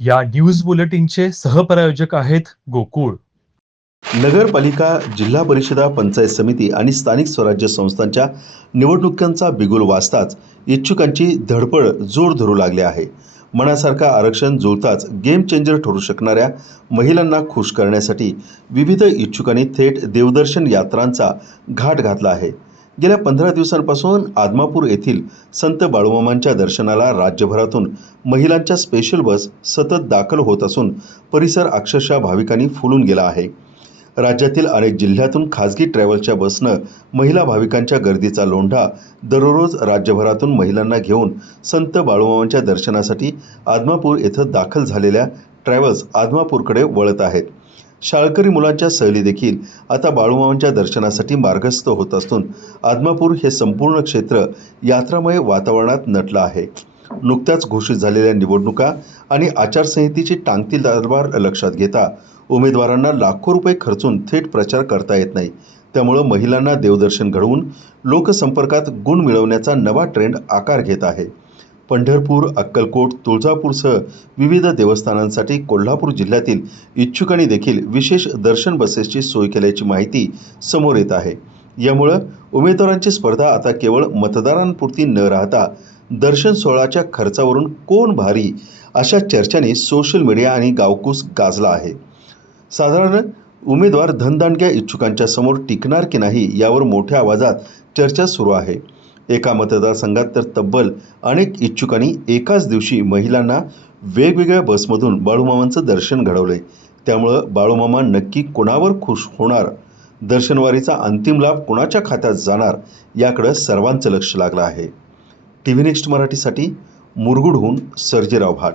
या न्यूज बुलेटिनचे सहप्रायोजक आहेत गोकुळ. नगरपालिका जिल्हा परिषदा पंचायत समिती आणि स्थानिक स्वराज्य संस्थांच्या निवडणुकांचा बिगुल वाजताच इच्छुकांची धडपड जोर धरू लागली आहे. मनासारखा आरक्षण जुळताच गेम चेंजर ठरू शकणाऱ्या महिलांना खुश करण्यासाठी विविध इच्छुकांनी थेट देवदर्शन यात्रांचा घाट घातला आहे. गेल्या पंधरा दिवसांपासून आदमापूर येथील संत बाळूमामांच्या दर्शनाला राज्यभरातून महिलांच्या स्पेशल बस सतत दाखल होत असून परिसर अक्षरशः भाविकांनी फुलून गेला आहे. राज्यातील अनेक जिल्ह्यातून खाजगी ट्रॅव्हलच्या बसनं महिला भाविकांच्या गर्दीचा लोंढा दररोज राज्यभरातून महिलांना घेऊन संत बाळूमामांच्या दर्शनासाठी आदमापूर येथं दाखल झालेल्या ट्रॅव्हल्स आदमापूरकडे वळत आहेत. शाळकरी मुलांच्या सहली देखील आता बाळूमामांच्या दर्शनासाठी मार्गस्थ होत असून आदमापूर हे संपूर्ण क्षेत्र यात्रामय वातावरणात नटलं आहे. नुकत्याच घोषित झालेल्या निवडणुका आणि आचारसंहितेची टांगती दरबार लक्षात घेता उमेदवारांना लाखो रुपये खर्चून थेट प्रचार करता येत नाही. त्यामुळं महिलांना देवदर्शन घडवून लोकसंपर्कात गुण मिळवण्याचा नवा ट्रेंड आकार घेत आहे. पंढरपूर अक्कलकोट तुळजापूरसह विविध देवस्थानांसाठी कोल्हापूर जिल्ह्यातील इच्छुकांनी देखील विशेष दर्शन बसेसची सोय केल्याची माहिती समोर येत आहे. यामुळं उमेदवारांची स्पर्धा आता केवळ मतदारांपुरती न राहता दर्शन सोहळ्याच्या खर्चावरून कोण भारी अशा चर्चांनी सोशल मीडिया आणि गावकूस गाजला आहे. साधारण उमेदवार धनदांडक्या इच्छुकांच्या समोर टिकणार की नाही यावर मोठ्या आवाजात चर्चा सुरू आहे. एका मतदारसंघात तर तब्बल अनेक इच्छुकांनी एकाच दिवशी महिलांना वेगवेगळ्या बसमधून बाळूमामांचं दर्शन घडवले त्यामुळं बाळूमामा नक्की कोणावर खुश होणार? दर्शनवारीचा अंतिम लाभ कोणाच्या खात्यात जाणार? याकडं सर्वांचं लक्ष लागलं आहे. टी व्ही नेक्स्ट मराठीसाठी मुरगुडहून सर्जेराव भाट.